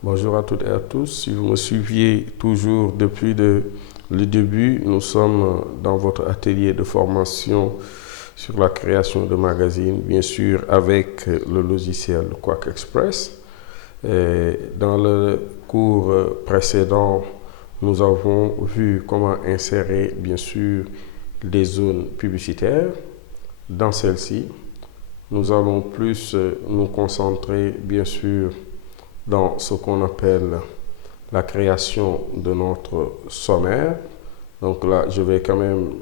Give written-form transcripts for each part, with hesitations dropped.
Bonjour à toutes et à tous. Si vous me suiviez toujours depuis le début, nous sommes dans votre atelier de formation sur la création de magazines, bien sûr avec le logiciel Quack Express. Et dans le cours précédent, nous avons vu comment insérer, bien sûr, des zones publicitaires dans celle-ci. Nous allons plus nous concentrer, bien sûr, dans ce qu'on appelle la création de notre sommaire. Donc là, je vais quand même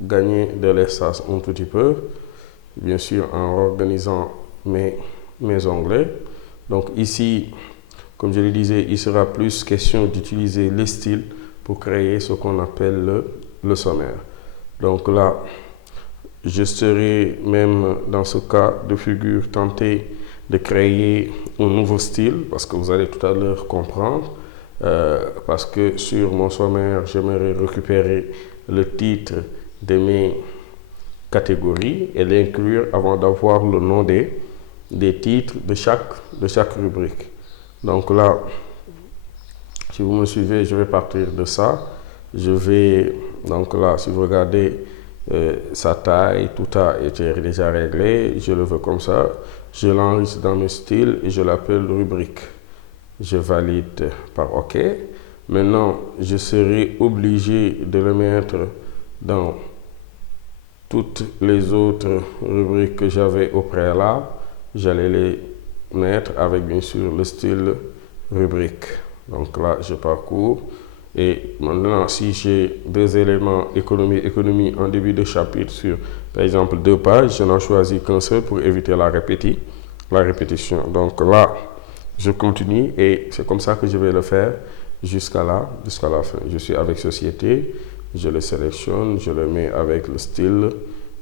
gagner de l'espace un petit peu, bien sûr en organisant mes onglets. Donc ici, comme je le disais, il sera plus question d'utiliser les styles pour créer ce qu'on appelle le sommaire. Donc là, je serai même dans ce cas de figure tenté de créer un nouveau style, parce que vous allez tout à l'heure comprendre, parce que sur mon sommaire, j'aimerais récupérer le titre de mes catégories et l'inclure avant d'avoir le nom des titres de chaque rubrique. Donc là, si vous me suivez, je vais partir de ça. Je vais, donc là, si vous regardez, sa taille, tout a été déjà réglé. Je le veux comme ça. Je l'enregistre dans mes styles et je l'appelle rubrique. Je valide par OK. Maintenant, je serai obligé de le mettre dans toutes les autres rubriques que j'avais au préalable. J'allais les mettre avec bien sûr le style rubrique. Donc là, je parcours. Et maintenant, si j'ai deux éléments économie en début de chapitre sur, par exemple, 2 pages, je n'en choisis qu'un seul pour éviter la répétition. Donc là, je continue et c'est comme ça que je vais le faire jusqu'à la fin. Je suis avec Société, je le sélectionne, je le mets avec le style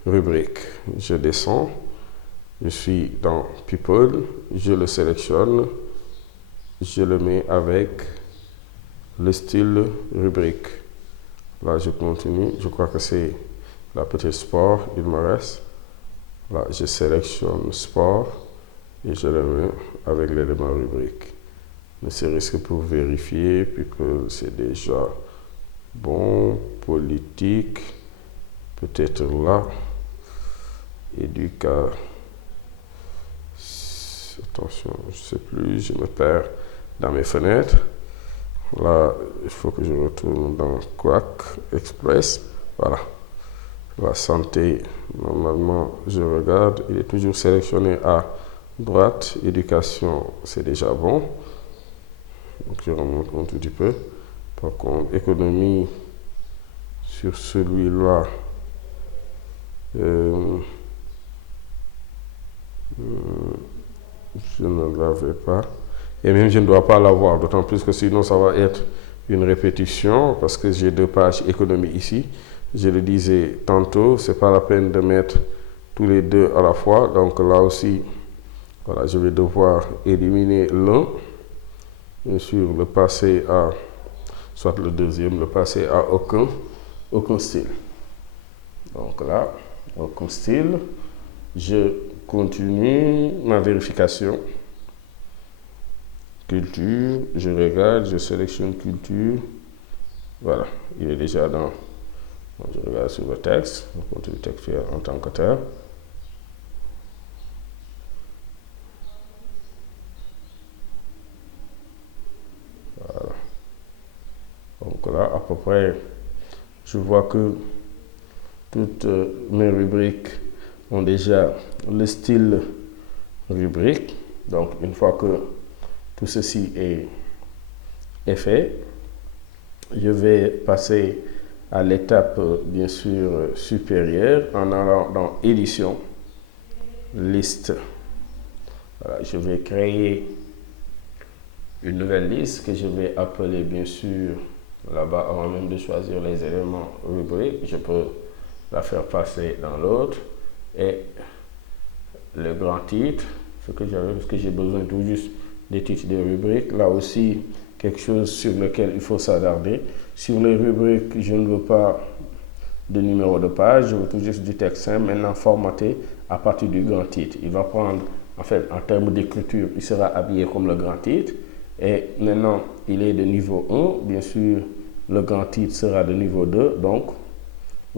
rubrique. Je descends, je suis dans People, je le sélectionne, je le mets avec le style rubrique. Là, je continue. Je crois que c'est la petite sport, il me reste. Là, je sélectionne sport et je le mets avec l'élément rubrique. Ne serait-ce que pour vérifier, puis que c'est déjà bon. Politique, peut-être là. Éducation. Attention, je ne sais plus, je me perds dans mes fenêtres. Là, il faut que je retourne dans Quack Express. Voilà. La santé, normalement, je regarde, il est toujours sélectionné à droite. Éducation, c'est déjà bon. Donc, je remonte un tout petit peu. Par contre, économie, sur celui-là, je ne l'avais pas. Et même je ne dois pas l'avoir, d'autant plus que sinon ça va être une répétition parce que j'ai 2 pages économie ici. Je le disais tantôt, c'est pas la peine de mettre tous les deux à la fois. Donc là aussi, voilà, je vais devoir éliminer l'un. Bien sûr, le passer à, soit le deuxième, le passer à aucun style. Donc là, aucun style. Je continue ma vérification. Culture, je regarde, je sélectionne culture. Voilà, il est déjà dans. Je regarde sur le texte, on continue le texte en tant que tel. Voilà. Donc là, à peu près, je vois que toutes mes rubriques ont déjà le style rubrique. Donc, une fois que tout ceci est fait, je vais passer à l'étape bien sûr supérieure en allant dans édition, liste. Voilà, je vais créer une nouvelle liste que je vais appeler bien sûr là-bas avant même de choisir les éléments rubriques. Je peux la faire passer dans l'autre et le grand titre, ce que j'avais parce que j'ai besoin tout juste des titres de rubriques. Là aussi, quelque chose sur lequel il faut s'attarder. Sur les rubriques, je ne veux pas de numéro de page, je veux tout juste du texte simple, maintenant formaté à partir du grand titre. Il va prendre en fait, en termes d'écriture, il sera habillé comme le grand titre. Et maintenant, il est de niveau 1. Bien sûr, le grand titre sera de niveau 2. Donc,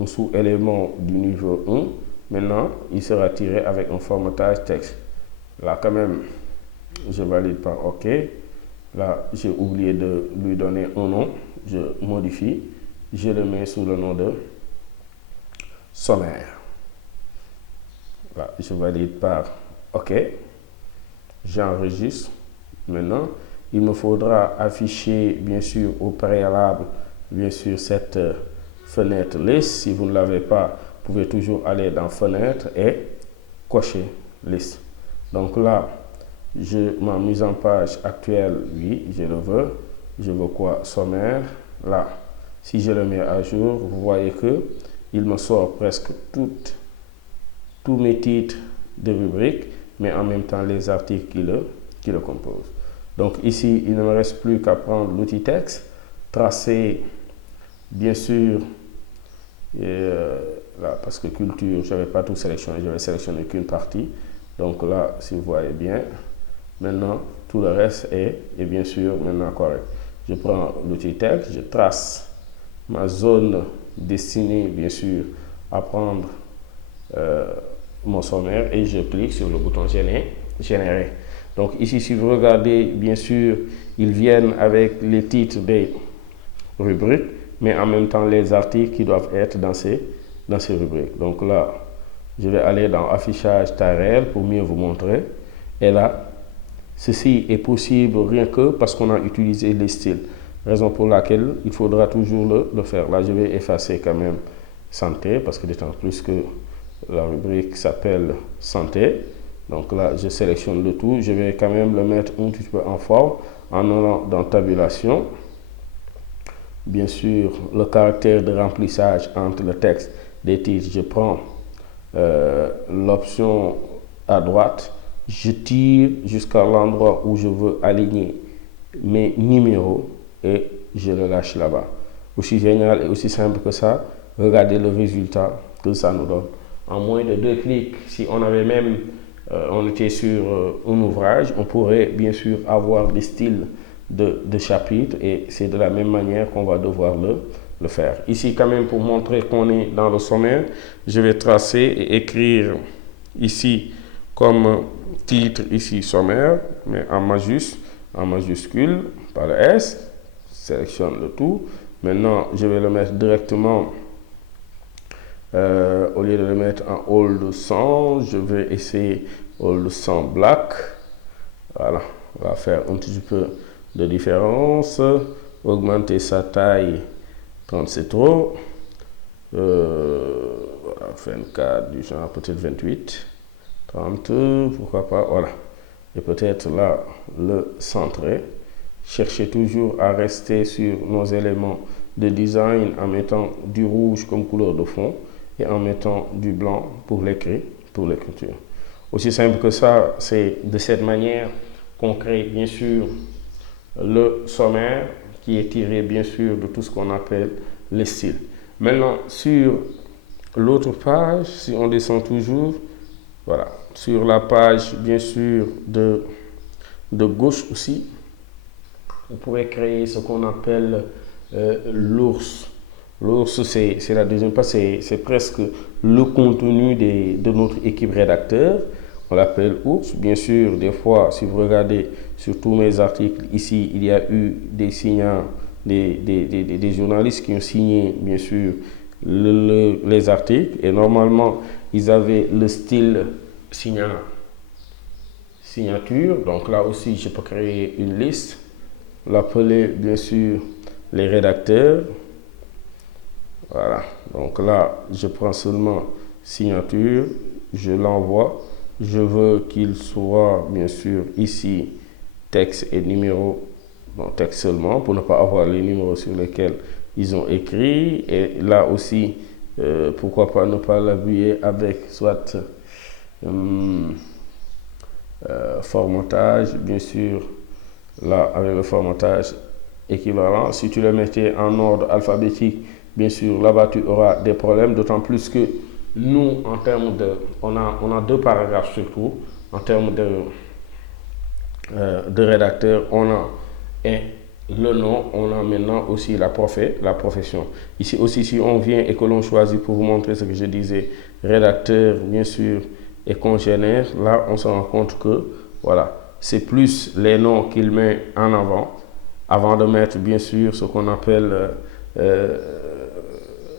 un sous-élément du niveau 1. Maintenant, il sera tiré avec un formatage texte. Là, quand même, je valide par OK. Là, j'ai oublié de lui donner un nom. Je modifie. Je le mets sous le nom de sommaire. Là, je valide par OK. J'enregistre. Maintenant, il me faudra afficher, bien sûr, au préalable, bien sûr, cette fenêtre liste. Si vous ne l'avez pas, vous pouvez toujours aller dans fenêtre et cocher liste. Donc là, ma mise en page actuelle, oui, je le veux. Je veux quoi? Sommaire. Là, si je le mets à jour, vous voyez que il me sort presque tous mes titres de rubrique, mais en même temps les articles qui le composent. Donc ici, il ne me reste plus qu'à prendre l'outil texte, tracer, bien sûr, là, parce que culture, je n'avais pas tout sélectionné, je vais sélectionner qu'une partie. Donc là, si vous voyez bien, maintenant, tout le reste est bien sûr maintenant correct. Je prends l'outil texte, je trace ma zone destinée, bien sûr, à prendre mon sommaire et je clique sur le bouton générer. Donc ici, si vous regardez, bien sûr, ils viennent avec les titres des rubriques, mais en même temps les articles qui doivent être dans ces rubriques. Donc là, je vais aller dans affichage taille réelle pour mieux vous montrer. Et là, ceci est possible rien que parce qu'on a utilisé les styles. Raison pour laquelle il faudra toujours le faire. Là, je vais effacer quand même santé parce que d'autant plus que la rubrique s'appelle santé. Donc là, je sélectionne le tout. Je vais quand même le mettre un petit peu en forme en allant dans tabulation. Bien sûr, le caractère de remplissage entre le texte des titres, je prends l'option à droite. Je tire jusqu'à l'endroit où je veux aligner mes numéros et je le lâche là-bas. Aussi génial et aussi simple que ça, regardez le résultat que ça nous donne. En moins de 2 clics, si on avait même, on était sur un ouvrage, on pourrait bien sûr avoir des styles de chapitres et c'est de la même manière qu'on va devoir le faire. Ici, quand même, pour montrer qu'on est dans le sommaire, je vais tracer et écrire ici comme titre, ici sommaire, mais en majuscule, par le S, sélectionne le tout. Maintenant, je vais le mettre directement, au lieu de le mettre en Old 100, je vais essayer Old 100 Black. Voilà, on va faire un petit peu de différence, augmenter sa taille 30 c'est trop, 24 du genre, peut-être 28, 30, pourquoi pas, voilà. Et peut-être là, le centrer. Cherchez toujours à rester sur nos éléments de design en mettant du rouge comme couleur de fond et en mettant du blanc pour l'écriture. Aussi simple que ça, c'est de cette manière qu'on crée bien sûr le sommaire qui est tiré bien sûr de tout ce qu'on appelle les styles. Maintenant, sur l'autre page, si on descend toujours, voilà, sur la page bien sûr de gauche aussi, on pourrait créer ce qu'on appelle l'ours. L'ours, c'est la deuxième page, c'est presque le contenu de notre équipe rédacteur. On l'appelle ours. Bien sûr, des fois, si vous regardez sur tous mes articles, ici, il y a eu des signants, des journalistes qui ont signé, bien sûr, les articles. Et normalement, ils avaient le style signature. Donc là aussi, je peux créer une liste, l'appeler, bien sûr, les rédacteurs. Voilà. Donc là, je prends seulement signature, je l'envoie. Je veux qu'il soit, bien sûr, ici, texte et numéro, donc texte seulement, pour ne pas avoir les numéros sur lesquels ils ont écrit. Et là aussi, pourquoi pas ne pas l'habiller avec soit formatage, bien sûr, là, avec le formatage équivalent. Si tu le mettais en ordre alphabétique, bien sûr, là-bas, tu auras des problèmes, d'autant plus que nous, en termes de... On a 2 paragraphes surtout. en termes de rédacteur, on a le nom, on a maintenant aussi la profession. Ici aussi, si on vient et que l'on choisit, pour vous montrer ce que je disais, rédacteur, bien sûr, et congénère, là, on se rend compte que, voilà, c'est plus les noms qu'il met en avant de mettre, bien sûr, ce qu'on appelle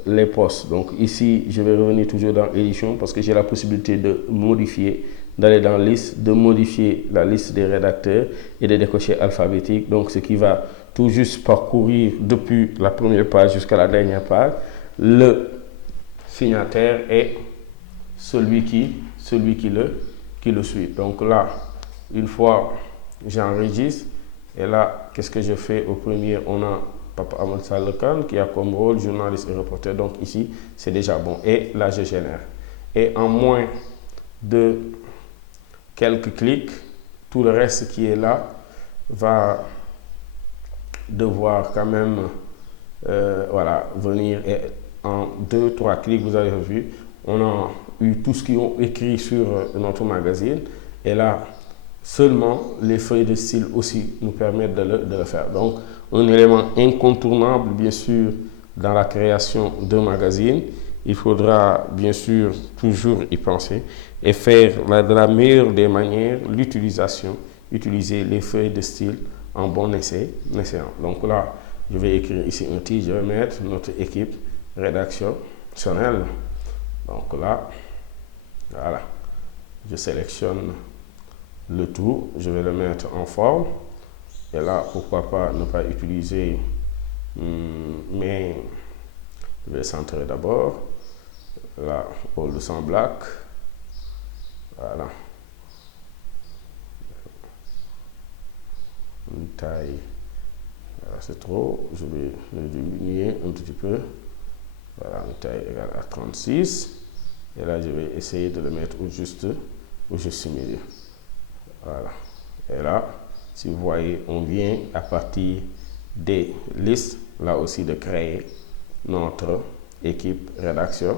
les postes. Donc ici, je vais revenir toujours dans édition parce que j'ai la possibilité de modifier, d'aller dans liste, de modifier la liste des rédacteurs et de décocher alphabétique. Donc ce qui va tout juste parcourir depuis la première page jusqu'à la dernière page. Le signataire est celui qui le suit. Donc là, une fois j'enregistre, et là, qu'est-ce que je fais au premier? On a Papa Ahmed Sall qui a comme rôle journaliste et reporter. Donc ici, c'est déjà bon. Et là, je génère. Et en moins de quelques clics, tout le reste qui est là va devoir quand même voilà, venir. Et en 2-3 clics, vous avez vu, on a eu tout ce qu'ils ont écrit sur notre magazine. Et là, seulement les feuilles de style aussi nous permettent de le faire. Donc, un élément incontournable, bien sûr, dans la création d'un magazine. Il faudra, bien sûr, toujours y penser et faire de la meilleure des manières utiliser les feuilles de style en bon essai. Donc là, je vais écrire ici un titre, je vais mettre notre équipe rédactionnelle. Donc là, voilà, je sélectionne le tout, je vais le mettre en forme. Et là, pourquoi pas ne pas utiliser, mais je vais centrer d'abord. Là, bold sans black. Voilà. Une taille, voilà, c'est trop. Je vais le diminuer un petit peu. Voilà, une taille égale à 36. Et là, je vais essayer de le mettre au juste milieu. Voilà. Et là, si vous voyez, on vient à partir des listes, là aussi, de créer notre équipe rédactionnelle.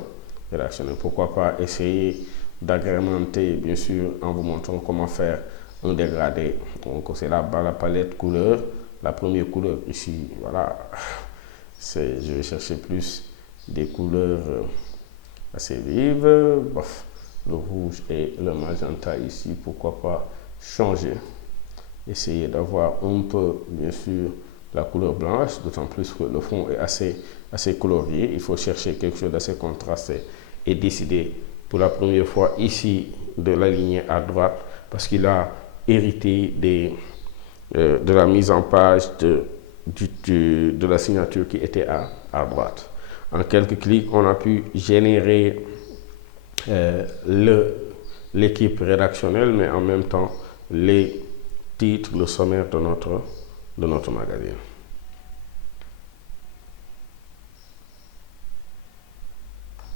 Pourquoi pas essayer d'agrémenter, bien sûr, en vous montrant comment faire un dégradé. Donc, c'est là la palette couleur. La première couleur ici, voilà, je vais chercher plus des couleurs assez vives. Bof, le rouge et le magenta ici, pourquoi pas changer. Essayer d'avoir un peu, bien sûr, la couleur blanche, d'autant plus que le fond est assez colorié. Il faut chercher quelque chose d'assez contrasté et décider pour la première fois ici de l'aligner à droite parce qu'il a hérité de la mise en page de la signature qui était à droite. En quelques clics, on a pu générer l'équipe rédactionnelle, mais en même temps les titres, le sommaire de notre magazine.